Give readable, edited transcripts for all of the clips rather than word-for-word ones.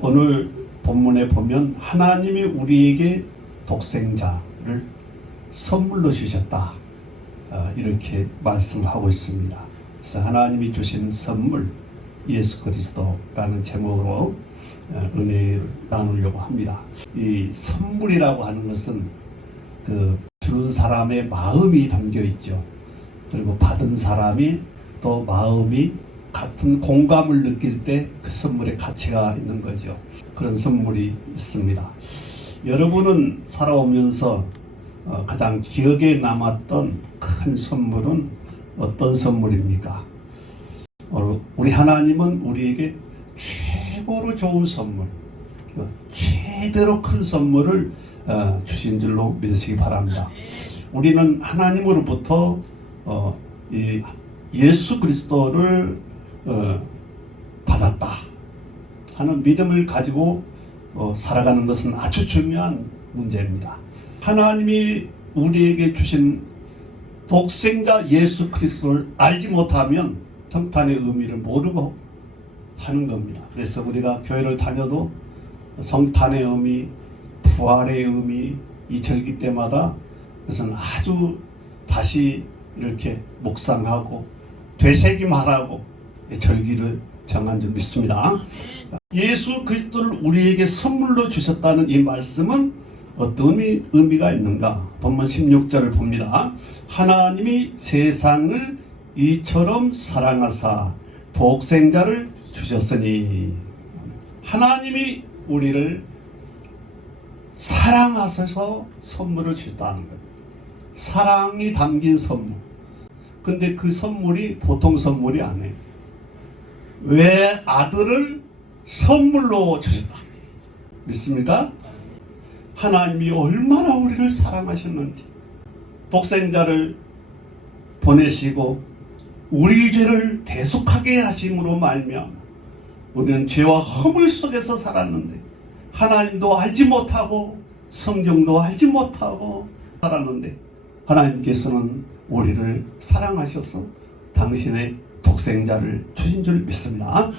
오늘 본문에 보면 하나님이 우리에게 독생자를 선물로 주셨다, 이렇게 말씀하고 있습니다. 그래서 하나님이 주신 선물 예수 그리스도라는 제목으로 은혜를 나누려고 합니다. 이 선물이라고 하는 것은 그 주는 사람의 마음이 담겨 있죠. 그리고 받은 사람이 또 마음이 같은 공감을 느낄 때 그 선물의 가치가 있는 거죠. 그런 선물이 있습니다. 여러분은 살아오면서 가장 기억에 남았던 큰 선물은 어떤 선물입니까? 우리 하나님은 우리에게 최고로 좋은 선물, 최대로 큰 선물을 주신 줄로 믿으시기 바랍니다. 우리는 하나님으로부터 이 예수 그리스도를 받았다 하는 믿음을 가지고 살아가는 것은 아주 중요한 문제입니다. 하나님이 우리에게 주신 독생자 예수 그리스도를 알지 못하면 성탄의 의미를 모르고 하는 겁니다. 그래서 우리가 교회를 다녀도 성탄의 의미, 부활의 의미, 이 절기 때마다 그것은 아주 다시 이렇게 묵상하고 되새김하라고 절기를 정한 줄 믿습니다. 예수 그리스도를 우리에게 선물로 주셨다는 이 말씀은 어떤 의미가 있는가? 본문 16절을 봅니다. 하나님이 세상을 이처럼 사랑하사 독생자를 주셨으니, 하나님이 우리를 사랑하셔서 선물을 주셨다는 거예요. 사랑이 담긴 선물. 근데 그 선물이 보통 선물이 아니에요. 왜 아들을 선물로 주셨다 믿습니까? 하나님이 얼마나 우리를 사랑하셨는지, 독생자를 보내시고 우리 죄를 대속하게 하심으로 말미암아 우리는 죄와 허물 속에서 살았는데, 하나님도 알지 못하고 성경도 알지 못하고 살았는데 하나님께서는 우리를 사랑하셔서 당신의 독생자를 주신 줄 믿습니다.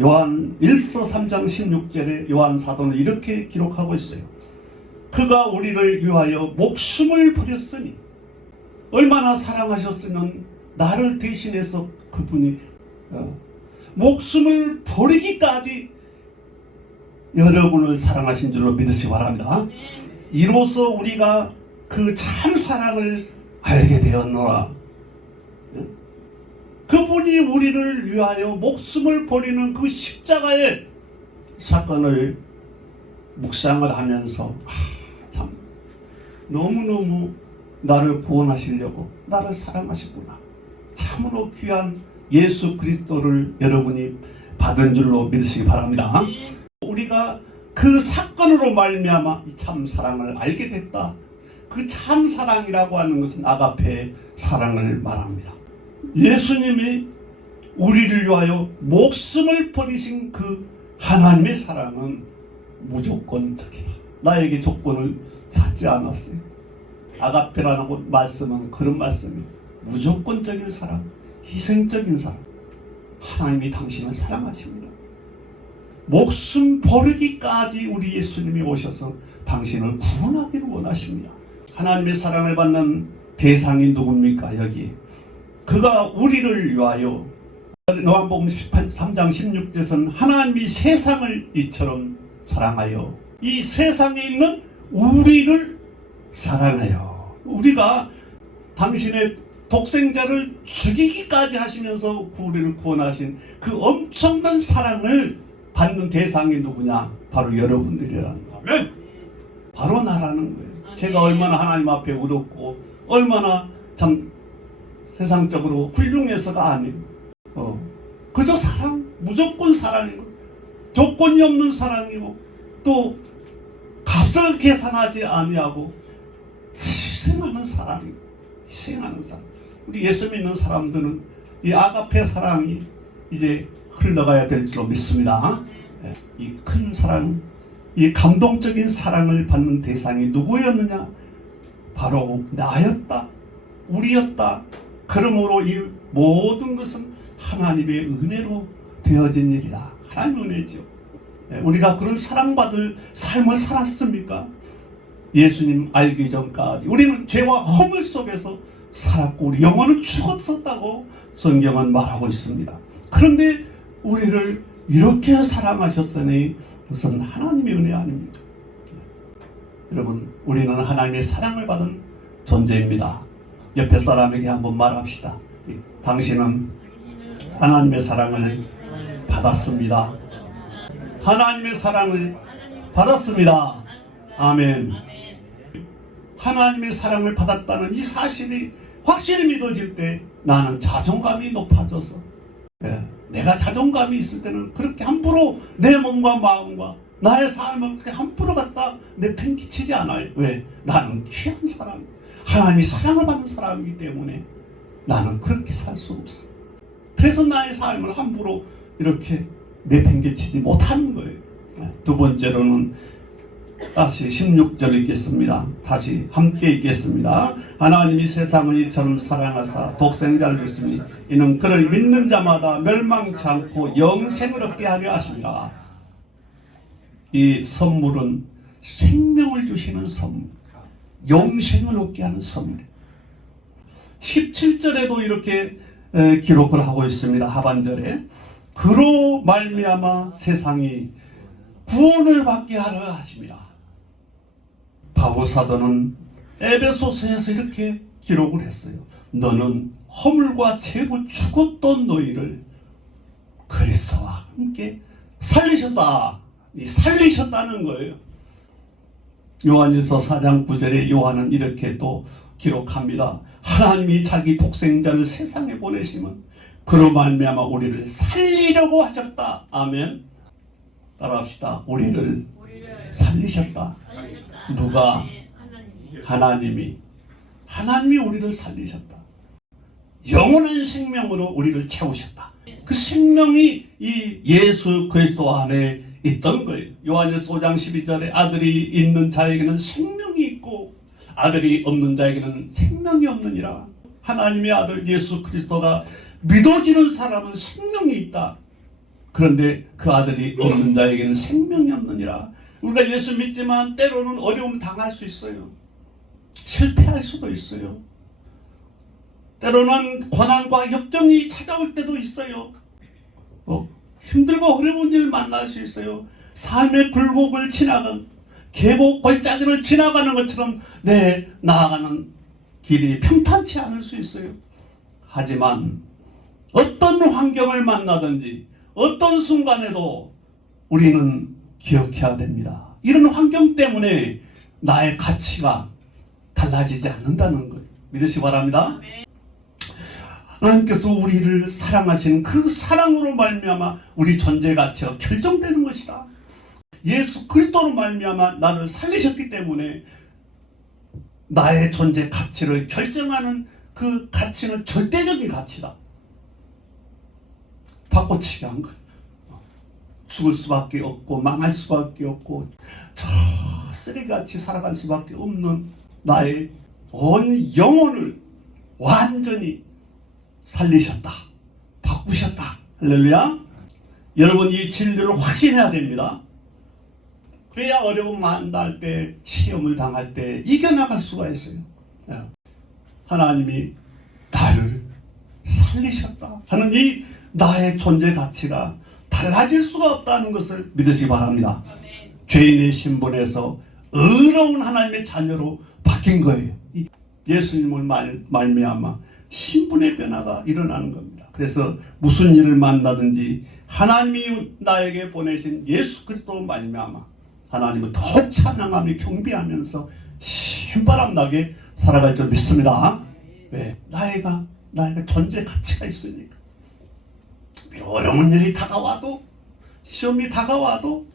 요한 1서 3장 16절에 요한 사도는 이렇게 기록하고 있어요. 그가 우리를 위하여 목숨을 버렸으니, 얼마나 사랑하셨으면 나를 대신해서 그분이 목숨을 버리기까지 여러분을 사랑하신 줄로 믿으시기 바랍니다. 이로써 우리가 그 참 사랑을 알게 되었노라. 그분이 우리를 위하여 목숨을 버리는 그 십자가의 사건을 묵상을 하면서 참 너무너무 나를 구원하시려고 나를 사랑하시구나. 참으로 귀한 예수 그리스도를 여러분이 받은 줄로 믿으시기 바랍니다. 우리가 그 사건으로 말미암아 이 참 사랑을 알게 됐다. 그 참 사랑이라고 하는 것은 아가페의 사랑을 말합니다. 예수님이 우리를 위하여 목숨을 버리신 그 하나님의 사랑은 무조건적이다. 나에게 조건을 찾지 않았어요. 아가페라는 말씀은 그런 말씀이에요. 무조건적인 사랑, 희생적인 사랑. 하나님이 당신을 사랑하십니다. 목숨 버리기까지 우리 예수님이 오셔서 당신을 구원하기를 원하십니다. 하나님의 사랑을 받는 대상이 누굽니까? 여기 그가 우리를 위하여, 요한복음 3장 16절에서는 하나님이 세상을 이처럼 사랑하여, 이 세상에 있는 우리를 사랑하여, 우리가 당신의 독생자를 죽이기까지 하시면서 우리를 구원하신 그 엄청난 사랑을 받는 대상이 누구냐? 바로 여러분들이라는 거예요. 바로 나라는 거예요. 제가 얼마나 하나님 앞에 의롭고 얼마나 참 세상적으로 훌륭해서가 아니에요. 그저 사랑, 무조건 사랑이고 조건이 없는 사랑이고 또 값을 계산하지 아니하고 희생하는 사랑이고, 희생하는 사랑. 우리 예수 믿는 사람들은 이 아가페 사랑이 이제 흘러가야 될 줄로 믿습니다. 이 큰 사랑, 이 감동적인 사랑을 받는 대상이 누구였느냐? 바로 나였다, 우리였다. 그러므로 이 모든 것은 하나님의 은혜로 되어진 일이다. 하나님의 은혜죠. 우리가 그런 사랑받을 삶을 살았습니까? 예수님 알기 전까지 우리는 죄와 허물 속에서 살았고 우리 영혼은 죽었었다고 성경은 말하고 있습니다. 그런데 우리를 이렇게 사랑하셨으니 무슨 하나님의 은혜 아닙니까? 여러분, 우리는 하나님의 사랑을 받은 존재입니다. 옆에 사람에게 한번 말합시다. 당신은 하나님의 사랑을 받았습니다. 하나님의 사랑을 받았습니다. 아멘. 하나님의 사랑을 받았다는 이 사실이 확실히 믿어질 때 나는 자존감이 높아져서, 내가 자존감이 있을 때는 그렇게 함부로 내 몸과 마음과 나의 삶을 그렇게 함부로 갖다 내팽개치지 않아요. 왜? 나는 귀한 사람, 하나님이 사랑을 받는 사람이기 때문에 나는 그렇게 살 수 없어. 그래서 나의 삶을 함부로 이렇게 내팽개치지 못하는 거예요. 두 번째로는 다시 16절 읽겠습니다. 다시 함께 읽겠습니다. 하나님이 세상을 이처럼 사랑하사 독생자를 주시니 이는 그를 믿는 자마다 멸망치 않고 영생을 얻게 하려 하십니다. 이 선물은 생명을 주시는 선물, 영생을 얻게 하는 선물. 17절에도 이렇게 기록을 하고 있습니다. 하반절에 그로 말미암아 세상이 구원을 받게 하려 하십니다. 바울 사도는 에베소서에서 이렇게 기록을 했어요. 너는 허물과 죄로 죽었던 너희를 그리스도와 함께 살리셨다. 살리셨다는 거예요. 요한일서 4장 9절에 요한은 이렇게 또 기록합니다. 하나님이 자기 독생자를 세상에 보내시면 그로 말미암아 우리를 살리려고 하셨다. 아멘. 따라합시다. 우리를 살리셨다. 누가? 하나님이 우리를 살리셨다. 영원한 생명으로 우리를 채우셨다. 그 생명이 이 예수 그리스도 안에 있던 거예요. 요한일서 5장 12절에 아들이 있는 자에게는 생명이 있고 아들이 없는 자에게는 생명이 없느니라. 하나님의 아들 예수 그리스도가 믿어지는 사람은 생명이 있다. 그런데 그 아들이 없는 자에게는 생명이 없느니라. 우리가 예수 믿지만 때로는 어려움 당할 수 있어요. 실패할 수도 있어요. 때로는 고난과 역경이 찾아올 때도 있어요. 힘들고 어려운 일 만날 수 있어요. 삶의 굴곡을 지나간 계곡 골짜기를 지나가는 것처럼 나아가는 길이 평탄치 않을 수 있어요. 하지만 어떤 환경을 만나든지 어떤 순간에도 우리는 기억해야 됩니다. 이런 환경 때문에 나의 가치가 달라지지 않는다는 걸 믿으시기 바랍니다. 하나님께서 우리를 사랑하시는 그 사랑으로 말미암아 우리 존재 가치가 결정되는 것이다. 예수 그리스도로 말미암아 나를 살리셨기 때문에 나의 존재 가치를 결정하는 그 가치는 절대적인 가치다. 바꿔치기 한 거예요. 죽을 수밖에 없고 망할 수밖에 없고 저 쓰레기같이 살아갈 수밖에 없는 나의 온 영혼을 완전히 살리셨다. 바꾸셨다. 할렐루야. 여러분 이 진리를 확신해야 됩니다. 그래야 어려움 만날 때 시험을 당할 때 이겨나갈 수가 있어요. 하나님이 나를 살리셨다 하는 이 나의 존재 가치가 달라질 수가 없다는 것을 믿으시기 바랍니다. 죄인의 신분에서 의로운 하나님의 자녀로 바뀐 거예요. 예수님을 말미암아 신분의 변화가 일어나는 겁니다. 그래서 무슨 일을 만나든지 하나님이 나에게 보내신 예수 그리스도로 말미암아 하나님을 더욱 찬양하며 경배하면서 신바람 나게 살아갈 줄 믿습니다. 왜? 나이가 존재 가치가 있으니까. 어려운 일이 다가와도 시험이 다가와도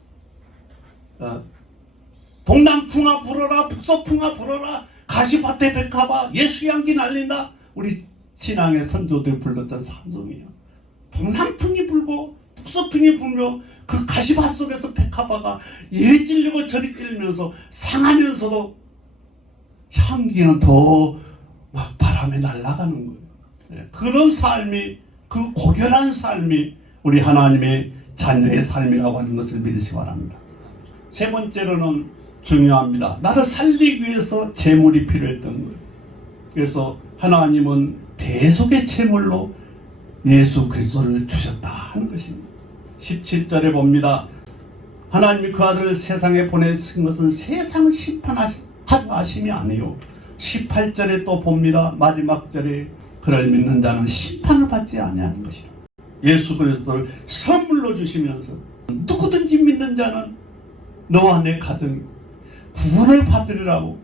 동남풍아 불어라 북서풍아 불어라 가시밭에 백합아 예수 향기 날린다. 우리 신앙의 선조들 불렀던 찬송이에요. 동남풍이 불고 북서풍이 불며 그 가시밭 속에서 백합화가 이리 찔리고 저리 찔리면서 상하면서도 향기는 더 막 바람에 날아가는 거예요. 그런 삶이 그 고결한 삶이 우리 하나님의 자녀의 삶이라고 하는 것을 믿으시기 바랍니다. 세 번째로는 중요합니다. 나를 살리기 위해서 재물이 필요했던 거예요. 그래서 하나님은 대속의 제물로 예수 그리스도를 주셨다 하는 것입니다. 17절에 봅니다. 하나님이 그 아들을 세상에 보내신 것은 세상을 심판하려 하심이 아니요. 18절에 또 봅니다. 마지막 절에 그를 믿는 자는 심판을 받지 아니하는 것이다. 예수 그리스도를 선물로 주시면서 누구든지 믿는 자는 너와 내 가정이 구원을 받으리라고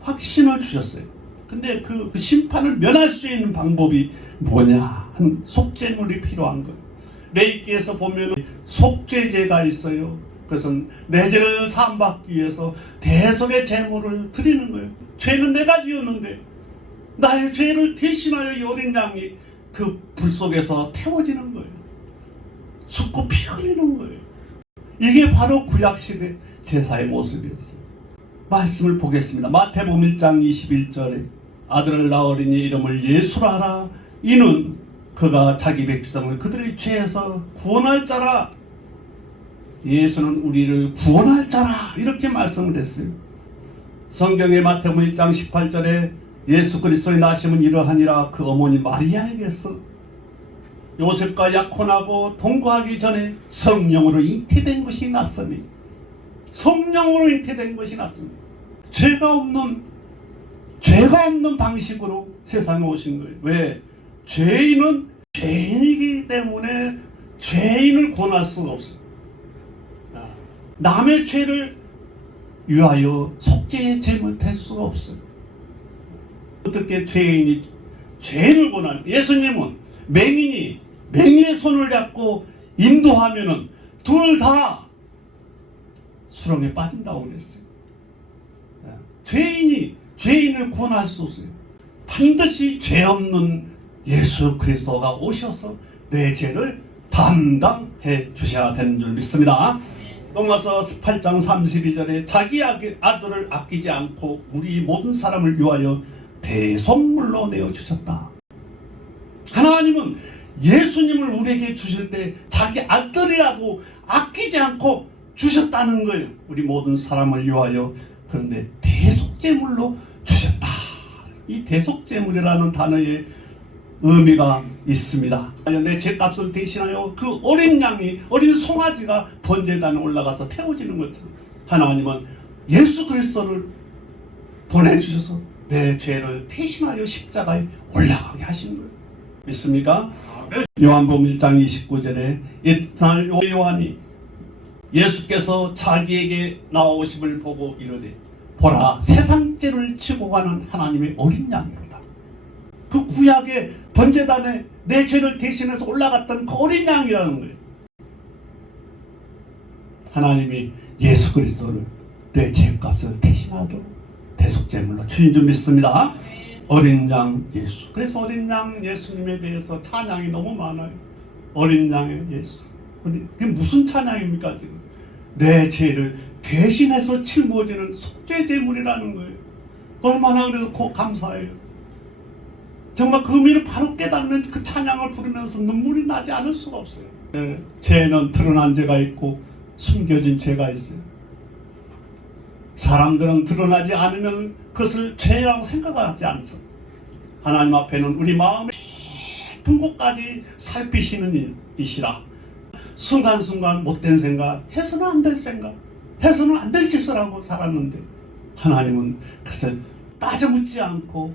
확신을 주셨어요. 근데 그 심판을 면할 수 있는 방법이 뭐냐 하는 속죄물이 필요한 거예요. 레위기에서 보면 속죄제가 있어요. 그것은 내 죄를 사함받기 위해서 대속의 제물을 드리는 거예요. 죄는 내가 지었는데 나의 죄를 대신하여 이 어린 양이 그 불 속에서 태워지는 거예요. 죽고 피 흘리는 거예요. 이게 바로 구약시대 제사의 모습이었어요. 말씀을 보겠습니다. 마태복음 1장 21절에 아들을 낳으리니 이름을 예수라 하라. 이는 그가 자기 백성을 그들의 죄에서 구원할 자라. 예수는 우리를 구원할 자라 이렇게 말씀을 했어요. 성경의 마태복음 1장 18절에 예수 그리스도의 나심은 이러하니라. 그 어머니 마리아에게서 요셉과 약혼하고 동거하기 전에 성령으로 잉태된 것이 났으니 성령으로 잉태된 것이 났습니다. 죄가 없는 방식으로 세상에 오신 거예요. 왜? 죄인은 죄인이기 때문에 죄인을 구원할 수가 없어요. 남의 죄를 위하여 속죄의 제물 될 수가 없어요. 어떻게 죄인이 죄인을 구원하는? 예수님은 맹인의 손을 잡고 인도하면은 둘 다 수렁에 빠진다고 그랬어요. 죄인을 구원할 수 없어요. 반드시 죄 없는 예수 그리스도가 오셔서 내 죄를 담당해 주셔야 되는 줄 믿습니다. 로마서 8장 32절에 자기 아들을 아끼지 않고 우리 모든 사람을 위하여 대속물로 내어주셨다. 하나님은 예수님을 우리에게 주실 때 자기 아들이라도 아끼지 않고 주셨다는 거예요. 우리 모든 사람을 위하여. 그런데 대속제물로 주셨다. 이 대속제물이라는 단어에 의미가 있습니다. 내 죄값을 대신하여 그 어린 양이, 어린 송아지가 번제단에 올라가서 태워지는 것처럼 하나님은 예수 그리스도를 보내주셔서 내 죄를 대신하여 십자가에 올라가게 하신 거예요. 믿습니까? 요한복음 1장 29절에 이튿날 요한이 예수께서 자기에게 나오심을 보고 이르되 보라 세상 죄를 지고 가는 하나님의 어린 양이로다. 그 구약의 번제단에 내 죄를 대신해서 올라갔던 그 어린 양이라는 거예요. 하나님이 예수 그리스도를 내 죄값을 대신하도록 대속제물로 주신 줄 믿습니다. 어린 양 예수. 그래서 어린 양 예수님에 대해서 찬양이 너무 많아요. 어린 양의 예수. 그게 무슨 찬양입니까 지금? 내 죄를 대신해서 짊어지는 속죄제물이라는 거예요. 얼마나 그래서 감사해요. 정말 그 의미를 바로 깨닫는 그 찬양을 부르면서 눈물이 나지 않을 수가 없어요. 네, 죄는 드러난 죄가 있고 숨겨진 죄가 있어요. 사람들은 드러나지 않으면 그것을 죄라고 생각하지 않죠. 하나님 앞에는 우리 마음의 깊은 곳까지 살피시는 이시라. 순간순간 못된 생각, 해서는 안 될 생각, 해서는 안 될 짓을 하고 살았는데 하나님은 그것을 따져묻지 않고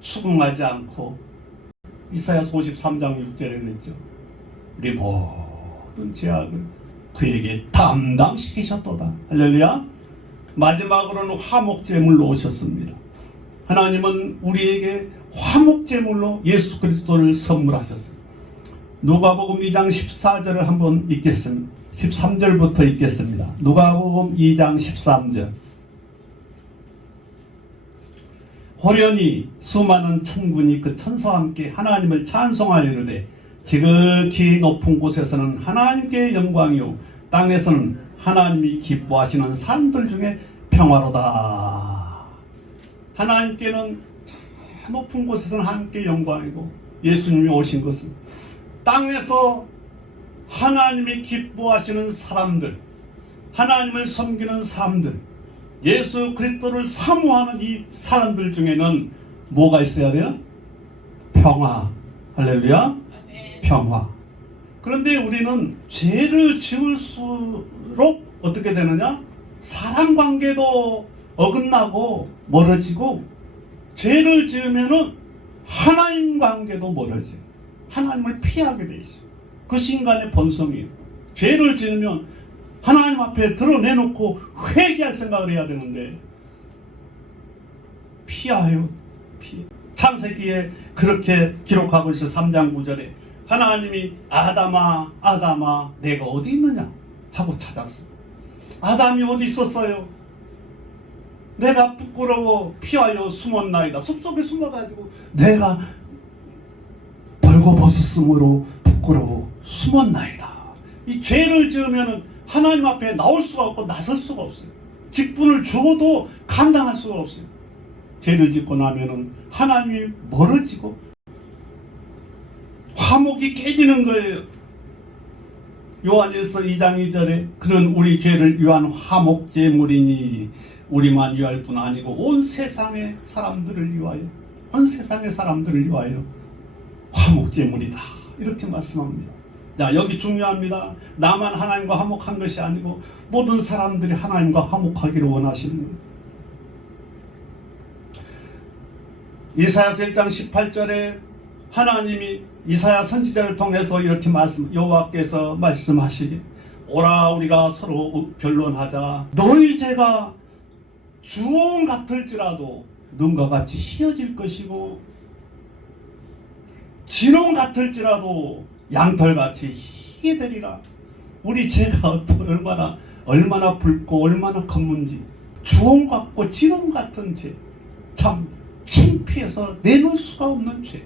수긍하지 않고 이사야서 53장 6절에 그랬죠. 우리 모든 죄악을 그에게 담당시키셨도다. 할렐루야. 마지막으로는 화목제물로 오셨습니다. 하나님은 우리에게 화목제물로 예수 그리스도를 선물하셨어요. 누가복음 2장 14절을 한번 읽겠습니다. 13절부터 읽겠습니다. 누가복음 2장 13절. 호련히 수많은 천군이 그 천사와 함께 하나님을 찬송하여 이르되 지극히 높은 곳에서는 하나님께 영광이요 땅에서는 하나님이 기뻐하시는 사람들 중에 평화로다. 하나님께는 높은 곳에서는 하나님께 영광이고 예수님이 오신 것은 땅에서 하나님이 기뻐하시는 사람들, 하나님을 섬기는 사람들, 예수 그리스도를 사모하는 이 사람들 중에는 뭐가 있어야 돼요? 평화. 할렐루야. 평화. 그런데 우리는 죄를 지을수록 어떻게 되느냐? 사람 관계도 어긋나고 멀어지고, 죄를 지으면은 하나님 관계도 멀어져요. 하나님을 피하게 돼 있어요. 그것이 인간의 본성이에요. 죄를 지으면 하나님 앞에 드러내놓고 회개할 생각을 해야 되는데 피해요. 창세기에 그렇게 기록하고 있어. 3장 9절에 하나님이 아담아 아담아 내가 어디 있느냐 하고 찾았어. 아담이 어디 있었어요? 내가 부끄러워 피하여 숨었나이다. 숲속에 숨어가지고 내가 벌거벗었으므로 부끄러워 숨었나이다. 이 죄를 지으면 하나님 앞에 나올 수가 없고 나설 수가 없어요. 직분을 주어도 감당할 수가 없어요. 죄를 짓고 나면은 하나님이 멀어지고 화목이 깨지는 거예요. 요한일서 2장 2절에 그는 우리 죄를 위한 화목제물이니 우리만 위할 뿐 아니고 온 세상의 사람들을 위하여, 온 세상의 사람들을 위하여 화목제물이다. 이렇게 말씀합니다. 자, 여기 중요합니다. 나만 하나님과 화목한 것이 아니고 모든 사람들이 하나님과 화목하기를 원하시는 거예요. 이사야서 1장 18절에 하나님이 이사야 선지자를 통해서 이렇게 여호와께서 말씀하시기 오라 우리가 서로 변론하자. 너희 죄가 주홍 같을지라도 눈과 같이 희어질 것이고 진홍 같을지라도 양털같이 희게 되리라. 우리 죄가 얼마나 붉고 얼마나 검은지, 주홍 같고 진홍 같은 죄, 참 창피해서 내놓을 수가 없는 죄,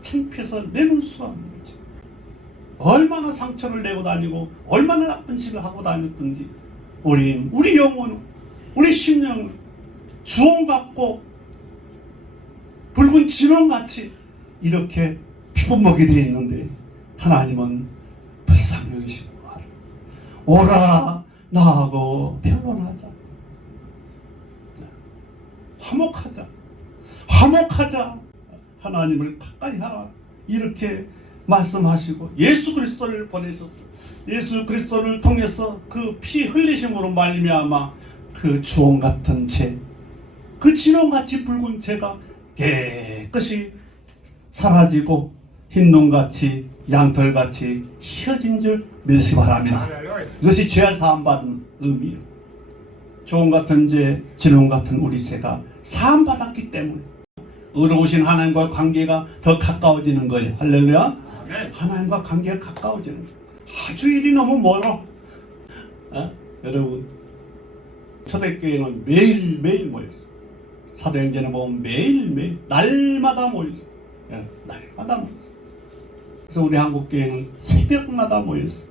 창피해서 내놓을 수가 없는 죄. 얼마나 상처를 내고 다니고 얼마나 나쁜 짓을 하고 다녔든지 우리 영혼은, 우리 심령은 주홍 같고 붉은 진홍같이 이렇게 피부먹이 되어 있는데 하나님은 불쌍히 여기시고 오라 나하고 변론하자. 화목하자. 하나님을 가까이 하라. 이렇게 말씀하시고 예수 그리스도를 보내셨어요. 예수 그리스도를 통해서 그 피 흘리심으로 말미암아 그 주홍 같은 죄, 그 진홍같이 붉은 죄가 깨끗이 사라지고 흰눈같이 양털같이 희어진 줄 믿으시 바랍니다. 이것이 죄 사함 받은 의미예요. 주홍 같은 죄, 진홍 같은 우리 죄가 사함 받았기 때문에 의로우신 하나님과 관계가 더 가까워지는 거예요. 할렐루야. 하나님과 관계가 가까워지는 거예요. 아주 일이 너무 멀어. 여러분, 초대교회는 매일매일 모였어요. 사도행전에 보면 매일매일 날마다 모였어요. 날마다 모였어요. 그래서 우리 한국교회는 새벽마다 모였어요.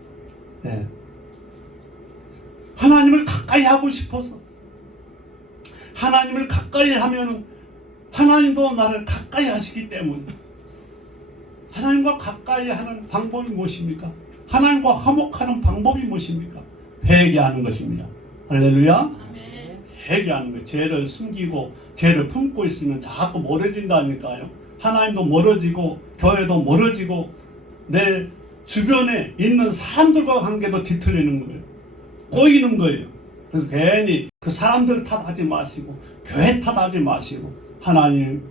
하나님을 가까이 하고 싶어서. 하나님을 가까이 하면은 하나님도 나를 가까이 하시기 때문에. 하나님과 가까이 하는 방법이 무엇입니까? 하나님과 화목하는 방법이 무엇입니까? 회개하는 것입니다. 할렐루야. 회개하는 거예요. 죄를 숨기고 죄를 품고 있으면 자꾸 멀어진다니까요. 하나님도 멀어지고 교회도 멀어지고 내 주변에 있는 사람들과 관계도 뒤틀리는 거예요. 꼬이는 거예요. 그래서 괜히 그 사람들 탓하지 마시고 교회 탓하지 마시고 하나님,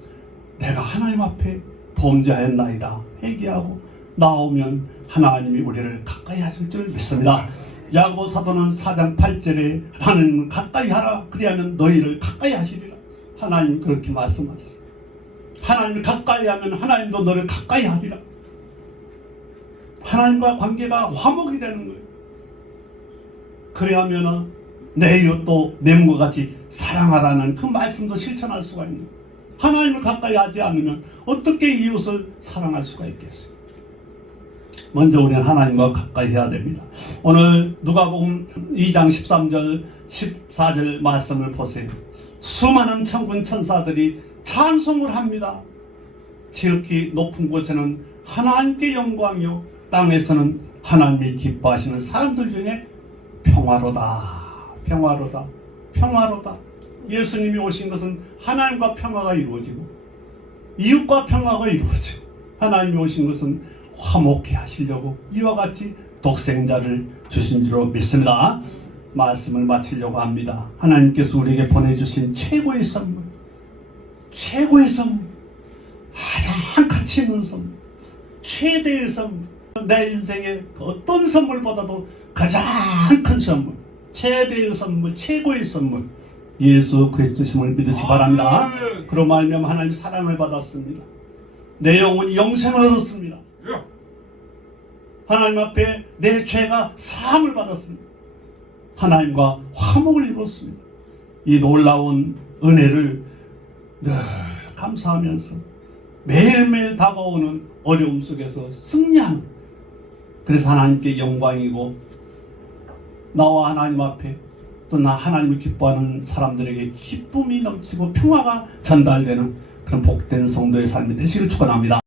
내가 하나님 앞에 범죄하였나이다 회개하고 나오면 하나님이 우리를 가까이 하실 줄 믿습니다. 야고보 사도는 4장 8절에 하나님을 가까이 하라 그리하면 너희를 가까이 하시리라. 하나님 그렇게 말씀하셨어요. 하나님을 가까이 하면 하나님도 너를 가까이 하리라. 하나님과 관계가 화목이 되는 거예요. 그래야면 내 이웃도 내 몸과 같이 사랑하라는 그 말씀도 실천할 수가 있는 거예요. 하나님을 가까이 하지 않으면 어떻게 이웃을 사랑할 수가 있겠어요? 먼저 우리는 하나님과 가까이 해야 됩니다. 오늘 누가복음 2장 13절 14절 말씀을 보세요. 수많은 천군 천사들이 찬송을 합니다. 지극히 높은 곳에는 하나님께 영광이요 땅에서는 하나님이 기뻐하시는 사람들 중에 평화로다. 평화로다. 평화로다. 예수님이 오신 것은 하나님과 평화가 이루어지고 이웃과 평화가 이루어지고 하나님이 오신 것은 화목해 하시려고 이와 같이 독생자를 주신 줄로 믿습니다. 말씀을 마치려고 합니다. 하나님께서 우리에게 보내주신 최고의 선물, 최고의 선물, 가장 가치 있는 선물, 최대의 선물, 내 인생의 어떤 선물보다도 가장 큰 선물, 최대의 선물, 최고의 선물, 예수 그리스도심을 믿으시기 바랍니다. 그로 말미암아 하나님 사랑을 받았습니다. 내 영혼이 영생을 얻었습니다. 하나님 앞에 내 죄가 사함을 받았습니다. 하나님과 화목을 이뤘습니다. 이 놀라운 은혜를 늘 감사하면서 매일매일 다가오는 어려움 속에서 승리하는, 그래서 하나님께 영광이고 나와 하나님 앞에 또 나 하나님을 기뻐하는 사람들에게 기쁨이 넘치고 평화가 전달되는 그런 복된 성도의 삶이 되시길 축원합니다.